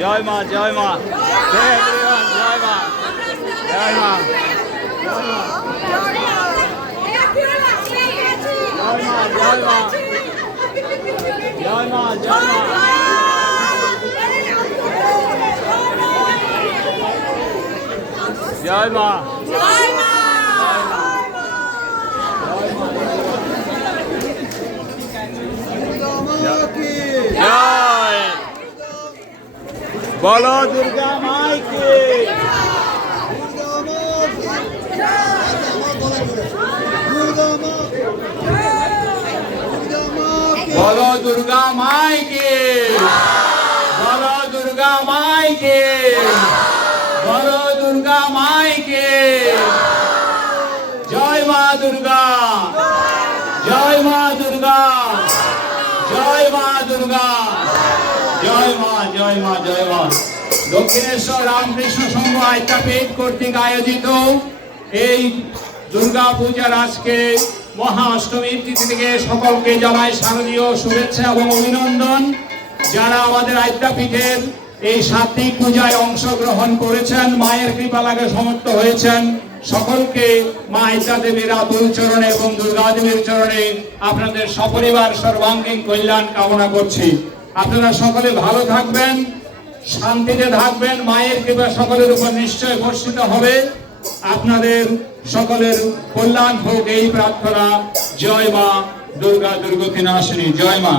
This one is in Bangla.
জয় মা জয় মা। জয় মা জয় মা। জয় মা। জয় মা জয় মা। জয় মা। জয় মা জয় বলো দুর্গা মাইকে বলো দুর্গা মাইকে বলো দুর্গা মাইকে বলো দুর্গা মাইকে জয় মা দুর্গা জয় মা দুর্গা জয় মা দুর্গা জয় মা জয় মা জয় মা। দক্ষিণেশ্বর রামকৃষ্ণ সংঘ আইতাপীঠ কর্তৃক আয়োজিত এই দুর্গা পূজার আজকে মহা অষ্টমীর তিথি থেকে সকলকে জানাই শারদীয় শুভেচ্ছা এবং অভিনন্দন। যারা আমাদের আদ্যাপীঠের এই সাত্বিক পূজায় অংশগ্রহণ করেছেন, মায়ের কৃপা লাগে সমর্থ হয়েছেন, সকলকে মা ইচ্ছা দেবীর আতুল চরণে এবং দুর্গা দেবীর চরণে আপনাদের সপরিবার সর্বাঙ্গীন কল্যাণ কামনা করছি। আপনারা সকলে ভালো থাকবেন, শান্তিতে থাকবেন, মায়ের কৃপা সকলের উপর নিশ্চয় বর্ষিত হবে। আপনাদের সকলের কল্যাণ হোক, এই প্রার্থনা। জয় মা দুর্গা দুর্গতি নাশিনী জয় মা।